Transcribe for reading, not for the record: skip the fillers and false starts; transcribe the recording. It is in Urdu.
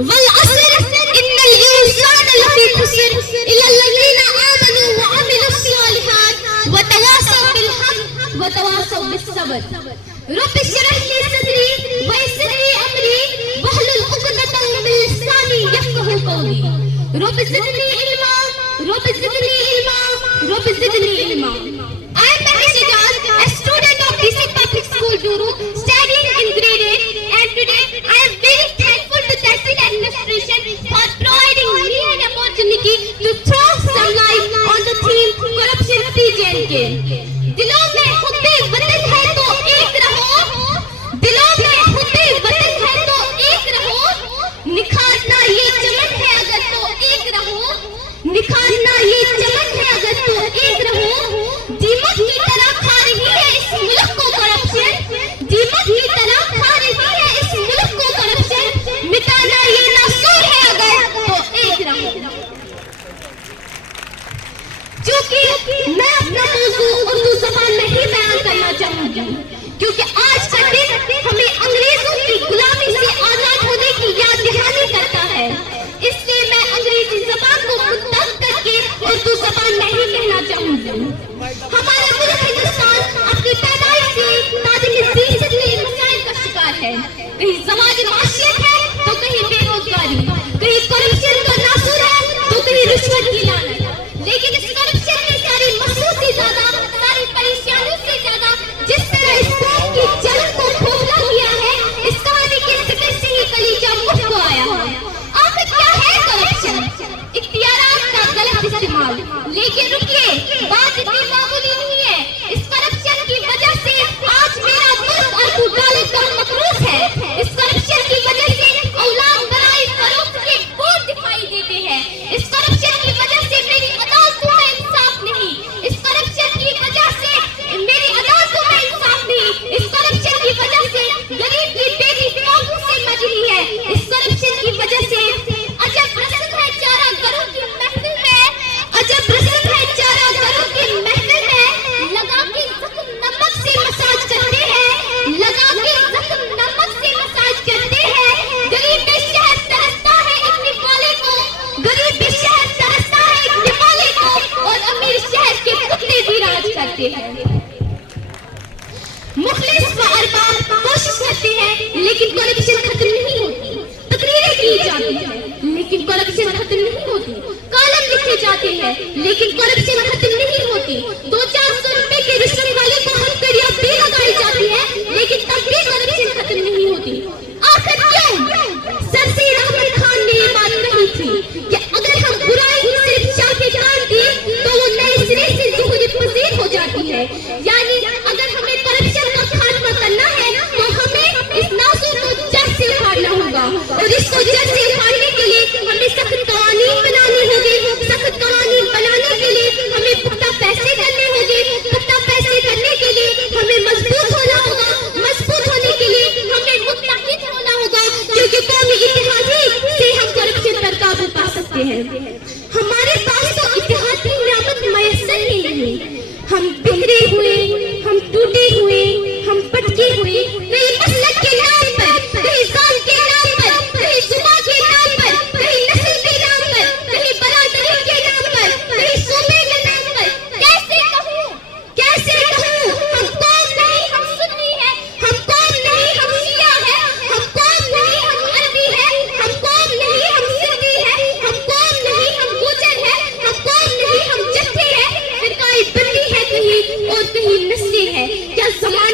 والعصر إن الإنسان لفي خسر إلا الذين آمنوا وعملوا الصالحات وتواصوا بالحق وتواصوا بالصبر. رب اشرح لي صدري ويسر لي أمري واحلل عقدة من لساني يفقهوا قولي. رب زدني علما رب زدني علما رب زدني علما. I am Maheshijaz, a student of DC Public School Duru, studying in grade 8, and today I am very thankful to Tehsil administration for providing me an opportunity to throw some light on the theme corruption free J&K. دلوں میں حب وطن ہے تو ایک رہو, دلوں میں حب وطن ہے تو ایک رہو, نکھارنا یہ چمن ہے اگر تو ایک رہو, نکھارنا یہ چمن ہے اگر تو ایک رہو. دیمک کی طرح کھا رہی ہے اس ملک کو کرپشن, دیمک کی طرح کھا رہی ہے اس ملک کو کرپشن, مٹانا یہ ناصور ہے اگر تو ایک رہو. چونکہ میں اپنا موضوع اردو زبان میں ہی بیان کرنا چاہوں گی, کیونکہ آج کا دن ہمیں انگریزوں کی غلامی سے آزاد ہونے کی یاد دہانی کرتا ہے. اس لیے میں انگریزی زبان کو منتخب کر کے اردو زبان میں ہی کہنا چاہوں گی. ہمارا ملک ہندوستان اپنی پیدائش سے تعلیم ذیت کے مسائل کا شکار ہے. کہیں زواج معاشیت ہے تو کہیں بے روزگاری, کہیں کرپشن کا ناصور ہے تو کہیں رشوت کی لعنت. لیکن اس کرپشن نے ساری مسئلوں سے زیادہ, ساری پریشانیوں سے زیادہ جس طرح اس قوم کی جلن کو کھوکھلا کیا ہے, اس کہانی کے سکے سے ہی کلیجہ مفت کو آیا ہے. آخر کیا ہے کرپشن؟ اختیارات کا غلط استعمال. لیکن رکیے, بات اتنی معمولی نہیں ہے. اس کرپشن کی وجہ سے آج میرا ملک اور ڈالے کا مقروض ہے. اس کرپشن کی وجہ سے اولاد برائے فروخت کے بورڈ دکھائی دیتے ہیں. اس کرپشن کی وجہ سے میری عدالتوں میں انصاف نہیں. اس کرپشن کی وجہ سے میری عدالتوں میں انصاف نہیں. اس کرپشن کی وجہ سے غریب کی بیٹی فوقوں سے مجری ہے. اس کرپشن کی وجہ سے عجب رسم ہے چارہ گھروں کی محفل میں, عجب رسم ہے چارہ گھروں کی محفل میں, لگا کے زخم نمک سے مساج کرتے ہیں, لگا کے زخم نمک سے مساج کرتے ہیں. غریب بے شہر ترستا ہے ایک نکالے کو, غریب بے شہر ترستا ہے ایک نکالے کو, اور امیر شہر کے کتے بھی راج کرتے ہیں. مخلص و ارباب کوشش کرتے ہیں لیکن کرپشن ختم نہیں ہوتی. تقریریں کی جاتی ہیں لیکن کرپشن ختم نہیں ہوتی. کالم لکھے جاتے ہیں لیکن کرپشن ختم نہیں ہوتی. 200-400 روپے کے رشوت والے کو ہم کڑیاں بھی لگائی جاتی ہے لیکن تب بھی کرپشن ختم نہیں ہوتی. آخر کیوں؟ سر سید احمد خان نے یہ بات کہی تھی کہ اگر ہم برائی کی صرف چاپے کاٹ دیں تو وہ نئے سرے سے ظہور پذیر ہو جاتی ہے. یعنی اگر ہمیں کرپشن کا خاتمہ کرنا ہے تو ہمیں اس ناسور کو جڑ سے اکھاڑنا ہوگا, اور اس کو جڑ سے اکھاڑنے کے لیے ہمیں سخت قوانین بنانی ہوگی. سخت قوانین بنانے کے لیے ہمیں پختہ پیسے کرنے ہوں گے. پختہ پیسے کرنے کے لیے ہمیں مضبوط ہونا ہوگا. مضبوط ہونے کے لیے ہمیں متحد ہونا ہوگا, کیونکہ قومی اتحاد ہی سے ہم کرپشن پر قابو پا سکتے ہیں. ہمارے پاس تو اتحادی نعمت میسر ہی نہیں. ہم بکھرے ہوئے, ہم ٹوٹے ہوئے, ہم پٹکے ہوئے, کہیں مسلک کے نام پر, کہیں ذات کے نام پر, کہیں صبح کے نام پر, کہیں نسل کے نام پر, کہیں برادری کے نام پر, کہیں صوبے کے نام پر. کیسے کہوں ہم قوم نہیں ہم سنی ہے, ہم قوم نہیں ہم شیعہ ہے, ہم قوم نہیں ہم عربی ہے, ہم قوم نہیں ہم سندھی ہے, ہم قوم نہیں ہم گوجر ہے, ہم قوم نہیں ہم جٹھے ہے. فرقہ بندی ہے کہیں اور کہیں نسلی ہے. کیا زمانہ